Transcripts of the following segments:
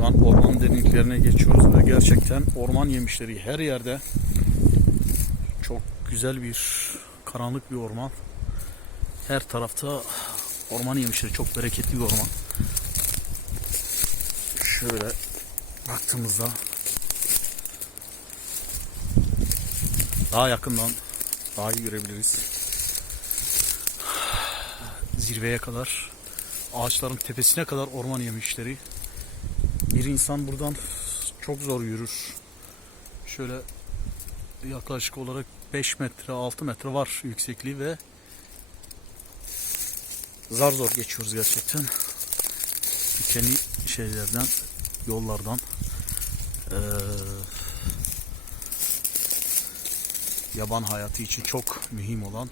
Şu an orman derinliklerine geçiyoruz ve gerçekten orman yemişleri her yerde. Çok güzel bir karanlık bir orman. Her tarafta orman yemişleri çok bereketli bir orman. Şöyle baktığımızda daha yakından daha iyi görebiliriz. Zirveye kadar ağaçların tepesine kadar orman yemişleri. Bir insan buradan çok zor yürür. Şöyle yaklaşık olarak 5 metre 6 metre var yüksekliği ve zar zor geçiyoruz gerçekten. Dikenli şeylerden, yollardan. Ee, yaban hayatı için çok mühim olan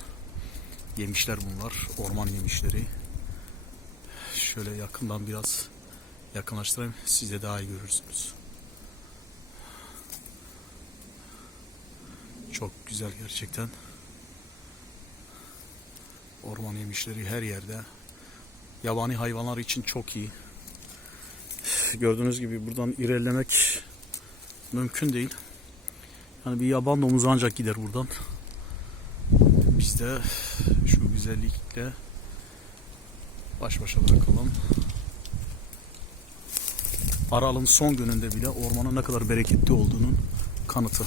yemişler bunlar. Orman yemişleri. Şöyle yakından biraz yakınlaştırayım. Siz de daha iyi görürsünüz. Çok güzel gerçekten. Orman yemişleri her yerde. Yabani hayvanlar için çok iyi. Gördüğünüz gibi buradan ilerlemek mümkün değil. Yani bir yaban domuzu ancak gider buradan. Biz de şu güzellikle baş başa bırakalım. Aral'ın son gününde bile ormanın ne kadar bereketli olduğunun kanıtı.